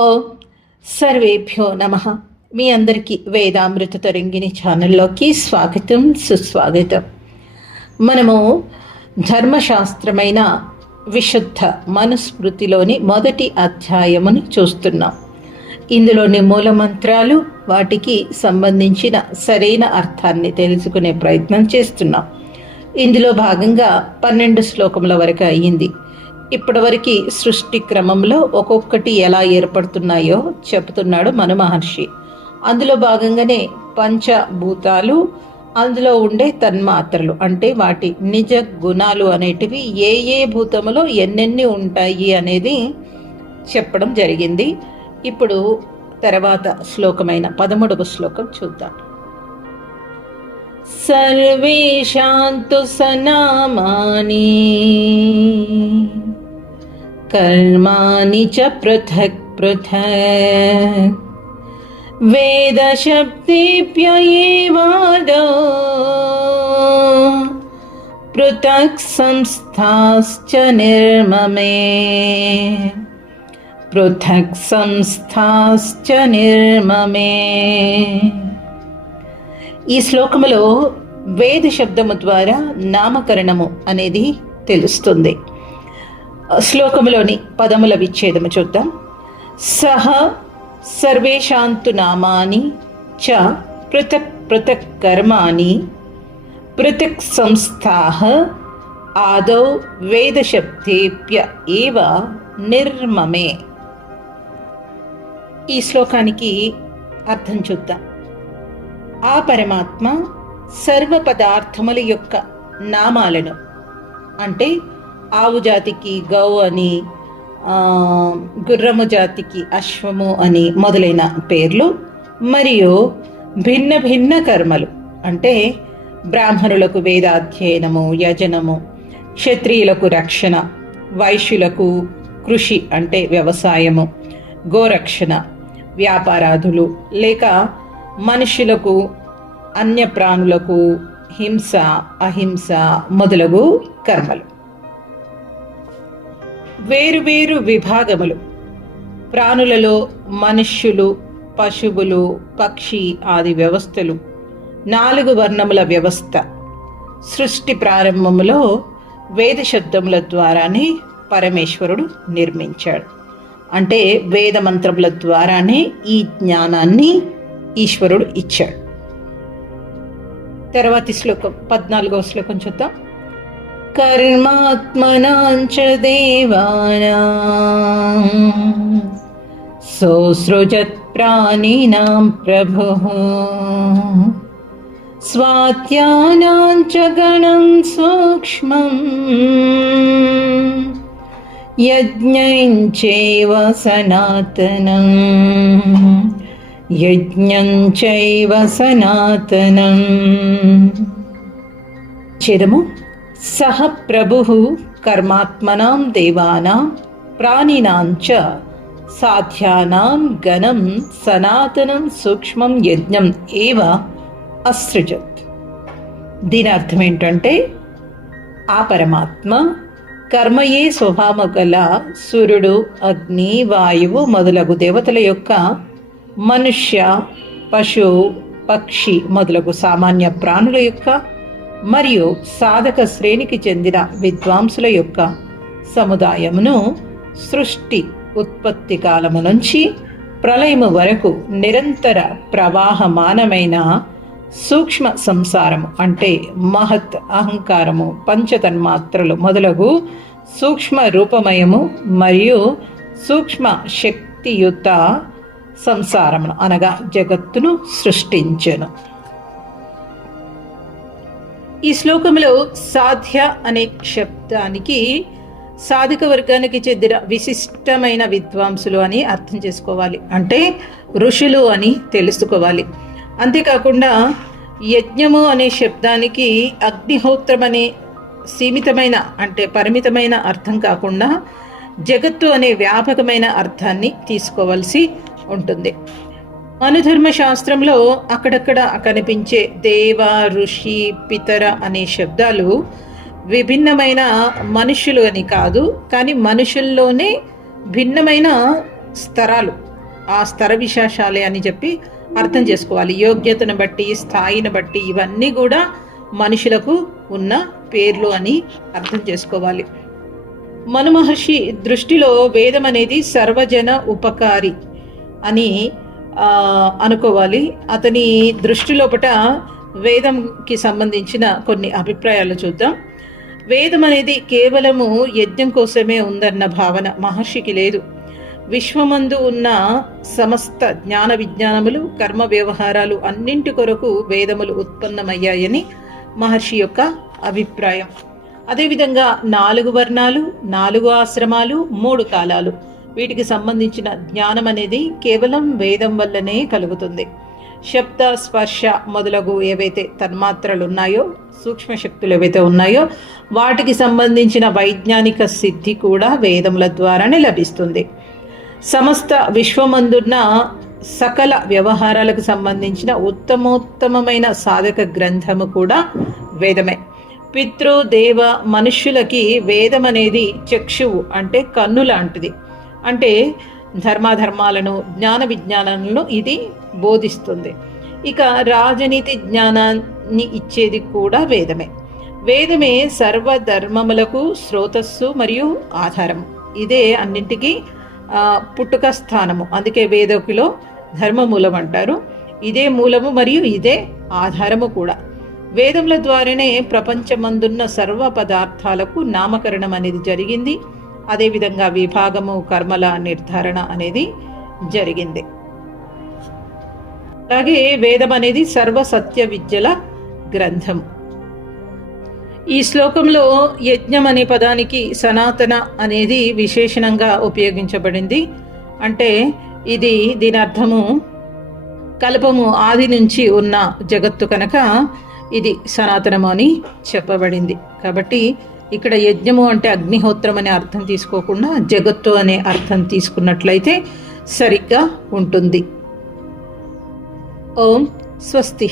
ఓం సర్వేభ్యో నమ. మీ అందరికీ వేదామృత తరంగిణి ఛానల్లోకి స్వాగతం సుస్వాగతం. మనము ధర్మశాస్త్రమైన విశుద్ధ మనుస్మృతిలోని మొదటి అధ్యాయమును చూస్తున్నాం. ఇందులోని మూలమంత్రాలు వాటికి సంబంధించిన సరైన అర్థాన్ని తెలుసుకునే ప్రయత్నం చేస్తున్నాం. ఇందులో భాగంగా పన్నెండు శ్లోకముల వరకు అయ్యింది ఇప్పటివరకు సృష్టి క్రమంలో ఒక్కొక్కటి ఎలా ఏర్పడుతున్నాయో చెబుతున్నాడు మన మహర్షి అందులో భాగంగానే పంచభూతాలు అందులో ఉండే తన్మాత్రలు అంటే వాటి నిజ గుణాలు అనేటివి ఏ ఏ భూతములో ఎన్నెన్ని ఉంటాయి అనేది చెప్పడం జరిగింది. ఇప్పుడు తర్వాత శ్లోకమైన పదమూడవ శ్లోకం చూద్దాం. సర్వేషాంతు సనామాని कर्माणि च पृथक् पृथक् वेदशब्देभ्य एवादौ पृथक् संस्थाश्च निर्ममे పృథక్ సంస్థాశ్చ నిర్మమే ఈ శ్లోకములో వేద శబ్దము ద్వారా నామకరణము అనేది తెలుస్తుంది శ్లోకములోని పదముల విచ్ఛేదము చూద్దాం. సహ సర్వేషాంతు నామాని చ పృథక్ పృథక్ కర్మాని పృథక్ సంస్థా ఆదౌ వేదశబ్దేభ్య ఏవ నిర్మమే. ఈ శ్లోకానికి అర్థం చూద్దాం. ఆ పరమాత్మ సర్వ పదార్థముల యొక్క నామాలను అంటే ఆవు జాతికి గౌ అని గుర్రము జాతికి అశ్వము అని మొదలైన పేర్లు మరియు భిన్న భిన్న కర్మలు. అంటే బ్రాహ్మణులకు వేదాధ్యయనము యజనము క్షత్రియులకు రక్షణ వైశ్యులకు కృషి అంటే వ్యవసాయము గోరక్షణ వ్యాపారాధులు లేక మనుషులకు అన్య ప్రాణులకు హింస అహింస మొదలగు కర్మలు. వేరువేరు విభాగములు. ప్రాణులలో మనుష్యులు పశువులు పక్షి ఆది వ్యవస్థలు. నాలుగు వర్ణముల వ్యవస్థ. సృష్టి ప్రారంభములో వేద శబ్దముల ద్వారానే పరమేశ్వరుడు నిర్మించాడు. అంటే వేద మంత్రముల ద్వారానే ఈ జ్ఞానాన్ని ఈశ్వరుడు ఇచ్చాడు. తర్వాతి శ్లోకం పద్నాలుగవ శ్లోకం చూద్దాం. कर्मात्मनाञ्च देवानां सोऽसृजत् प्राणिनां प्रभुः स्वात्यानां च गणं सूक्ष्मम् यज्ञं चैव सनातनम् यज्ञं चैव सनातनम् చిరము సహ ప్రభు కర్మాత్మనాం దేవానాం ప్రాణినాంచ సాధ్యానాం గణం సనాతనం సూక్ష్మం యజ్ఞం ఏవ అసృజత్. దీని అర్థం ఏంటంటే ఆ పరమాత్మ కర్మయే స్వభావ గల సూర్యుడు అగ్ని వాయువు మొదలగు దేవతల యొక్క మనుష్య పశు పక్షి మొదలగు సామాన్య ప్రాణుల యొక్క మరియు సాధక శ్రేణికి చెందిన విద్వాంసుల యొక్క సముదాయమును సృష్టి ఉత్పత్తి కాలము నుంచి ప్రళయము వరకు నిరంతర ప్రవాహమానమైన సూక్ష్మ సంసారము అంటే మహత్ అహంకారము పంచతన్మాత్రలు మొదలగు సూక్ష్మ రూపమయము మరియు సూక్ష్మ శక్తియుత సంసారమును అనగా జగత్తును సృష్టించెను. ఈ శ్లోకంలో సాధ్య అనే శబ్దానికి సాధక వర్గానికి చెందిన విశిష్టమైన విద్వాంసులు అని అర్థం చేసుకోవాలి. అంటే ఋషులు అని తెలుసుకోవాలి. అంతేకాకుండా యజ్ఞము అనే శబ్దానికి అగ్నిహోత్రం అనే సీమితమైన అంటే పరిమితమైన అర్థం కాకుండా జగత్తు అనే వ్యాపకమైన అర్థాన్ని తీసుకోవాల్సి ఉంటుంది. అనుధర్మ శాస్త్రంలో అక్కడక్కడ కనిపించే దేవ ఋషి పితర అనే శబ్దాలు విభిన్నమైన మనుషులు అని కాదు కానీ మనుషుల్లోనే భిన్నమైన స్తరాలు. ఆ స్తర విశేషాలే అని చెప్పి అర్థం చేసుకోవాలి. యోగ్యతను బట్టి స్థాయిని బట్టి ఇవన్నీ కూడా మనుషులకు ఉన్న పేర్లు అని అర్థం చేసుకోవాలి. మను మహర్షి దృష్టిలో వేదం అనేది సర్వజన ఉపకారి అని అనుకోవాలి. అతని దృష్టి లోపట వేదంకి సంబంధించిన కొన్ని అభిప్రాయాలు చూద్దాం. వేదం అనేది కేవలము యజ్ఞం కోసమే ఉందన్న భావన మహర్షికి లేదు. విశ్వమందు ఉన్న సమస్త జ్ఞాన విజ్ఞానములు కర్మ వ్యవహారాలు అన్నింటి కొరకు వేదములు ఉత్పన్నమయ్యాయని మహర్షి యొక్క అభిప్రాయం. అదేవిధంగా నాలుగు వర్ణాలు నాలుగు ఆశ్రమాలు మూడు కాలాలు వీటికి సంబంధించిన జ్ఞానం అనేది కేవలం వేదం వల్లనే కలుగుతుంది. శబ్ద స్పర్శ మొదలగు ఏవైతే తన్మాత్రలు ఉన్నాయో సూక్ష్మ శక్తులు ఏవైతే ఉన్నాయో వాటికి సంబంధించిన వైజ్ఞానిక సిద్ధి కూడా వేదముల ద్వారానే లభిస్తుంది. సమస్త విశ్వమందున్న సకల వ్యవహారాలకు సంబంధించిన ఉత్తమోత్తమమైన సాధక గ్రంథము కూడా వేదమే. పితృ దేవ మనుష్యులకి వేదం అనేది చక్షువు అంటే కన్ను లాంటిది. అంటే ధర్మాధర్మాలను జ్ఞాన విజ్ఞానాలను ఇది బోధిస్తుంది. ఇక రాజనీతి జ్ఞానాన్ని ఇచ్చేది కూడా వేదమే. వేదమే సర్వధర్మములకు స్రోతస్సు మరియు ఆధారం. ఇదే అన్నింటికీ పుట్టుక స్థానము. అందుకే వేదకులో ధర్మమూలం అంటారు. ఇదే మూలము మరియు ఇదే ఆధారము కూడా. వేదముల ద్వారానే ప్రపంచమందున్న సర్వ పదార్థాలకు నామకరణం అనేది జరిగింది. అదేవిధంగా విభాగము కర్మల నిర్ధారణ అనేది జరిగింది. అలాగే వేదం అనేది సర్వ సత్య విద్యల గ్రంథం. ఈ శ్లోకంలో యజ్ఞం అనే పదానికి సనాతన అనేది విశేషణంగా ఉపయోగించబడింది. అంటే ఇది దీని అర్థము కల్పము ఆది నుంచి ఉన్న జగత్తు కనుక ఇది సనాతనము అని చెప్పబడింది. కాబట్టి ఇక్కడ యజ్ఞము అంటే అగ్నిహోత్రం అనే అర్థం తీసుకోకుండా జగత్తు అనే అర్థం తీసుకున్నట్లయితే సరిగ్గా ఉంటుంది. ఓం స్వస్తి.